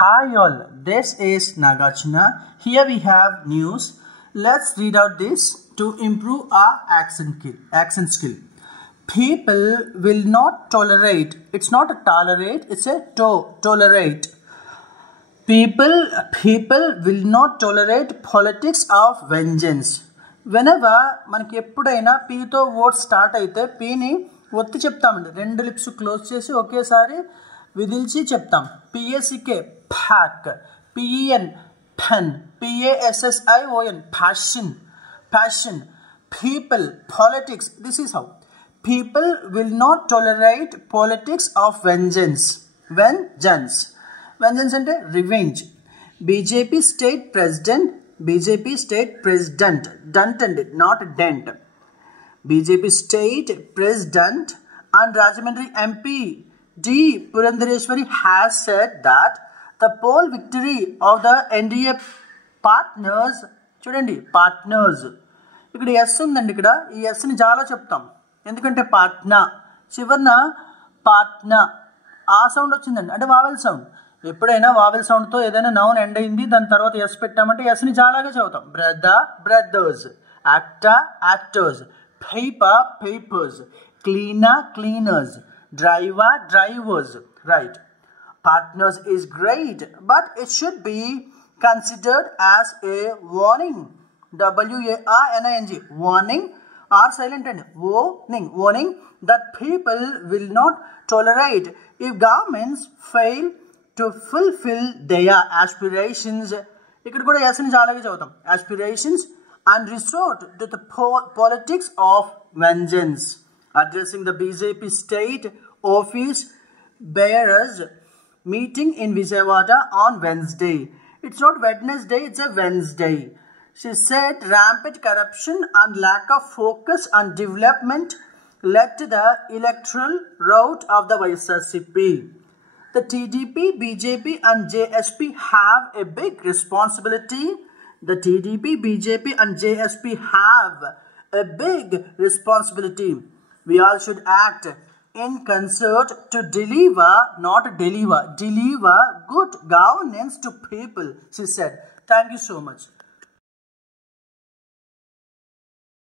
Hi all, this is Nagarjuna. Here we have news. Let's read out this to improve our accent skill. People will not tolerate. It's not a tolerate, it's a tolerate. People will not tolerate politics of vengeance. Whenever మనకి ఎప్పుడైనా పీతో word start అయితే పీని ఒత్తి చెప్తామండి. రెండు lips close చేసి ఒకేసారి విదిల్చి చెప్తాం. పిఎస్సికే ప్యాక్, పిఈఎన్ పెన్, పిఏఎస్ఎస్ఐఓఎన్ passion, people politics. This is how people will not tolerate politics of vengeance. Vengeance అంటే revenge. BJP state president, don't అండి, not dent. BJP state president and Rajahmundry MP D. Purandareswari has said that the poll victory of the NDA partners, చూడండి పార్ట్నర్స్, ఇక్కడ ఎస్ ఉందండి. ఇక్కడ ఈ ఎస్ని చాలా చెప్తాం ఎందుకంటే పాట్నా చివరిన పాట్నా ఆ సౌండ్ వచ్చిందండి, అంటే వావెల్ సౌండ్. ఎప్పుడైనా వావెల్ సౌండ్తో ఏదైనా నౌన్ ఎండ్ అయింది దాని తర్వాత ఎస్ పెట్టామంటే ఎస్ని చాలాగా చదువుతాం. Brothers, actors, papers, cleaners, drivers, right? Partners is great, but it should be considered as a warning. warning, warning, are silent and warning that people will not tolerate if governments fail to fulfill their aspirations. ఇక్కడ కూడా ఎస్ని చాలాగా చదువుతాం. aspirations and resort to the politics of vengeance. Addressing the BJP state office bearers meeting in Vijayawada on Wednesday. It's not Wednesday, it's a Wednesday. She said rampant corruption and lack of focus on development led to the electoral rout of the YSRCP. The TDP, BJP and JSP have a big responsibility. The TDP, BJP and JSP have a big responsibility. We all should act in concert to deliver good governance to people, she said. Thank you so much.